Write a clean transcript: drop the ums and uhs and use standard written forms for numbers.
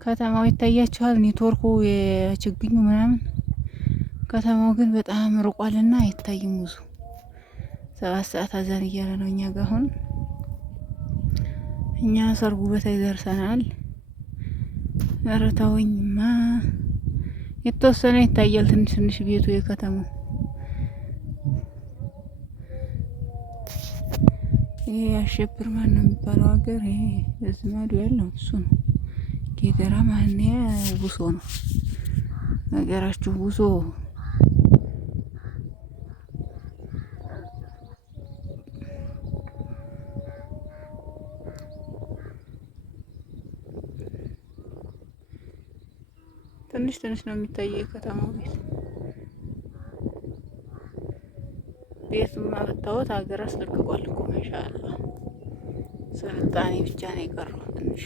ከተማው ይታያችኋል። ኔትወርኩ የችግኙ ምናምን ከተማው ግን በጣም ርቋልና አይታይም ብዙ። 7 ሰዓት አዛን እያለ ነው እኛ ጋር አሁን። እኛ ሰርጉ በታይ ደርሰናል። ኧረ ተውኝማ። የተወሰነ ይታያል ትንሽ ትንሽ ቤቱ የከተማው። ይሄ አሸብር ማን ነው የሚባለው ሀገር? ይሄ በዚህ ማዶ ያለው እሱ ነው። ጌገራ ማን ውሶ ነው ነገራችሁ ውሶ። ትንሽ ትንሽ ነው የሚታየው የከተማው ቤት። ቤቱማ ብታዩት ሀገር አስለቅቋል እኮ ማሻአላህ። ስልጣኔ ብቻ ነው የቀረው ትንሽ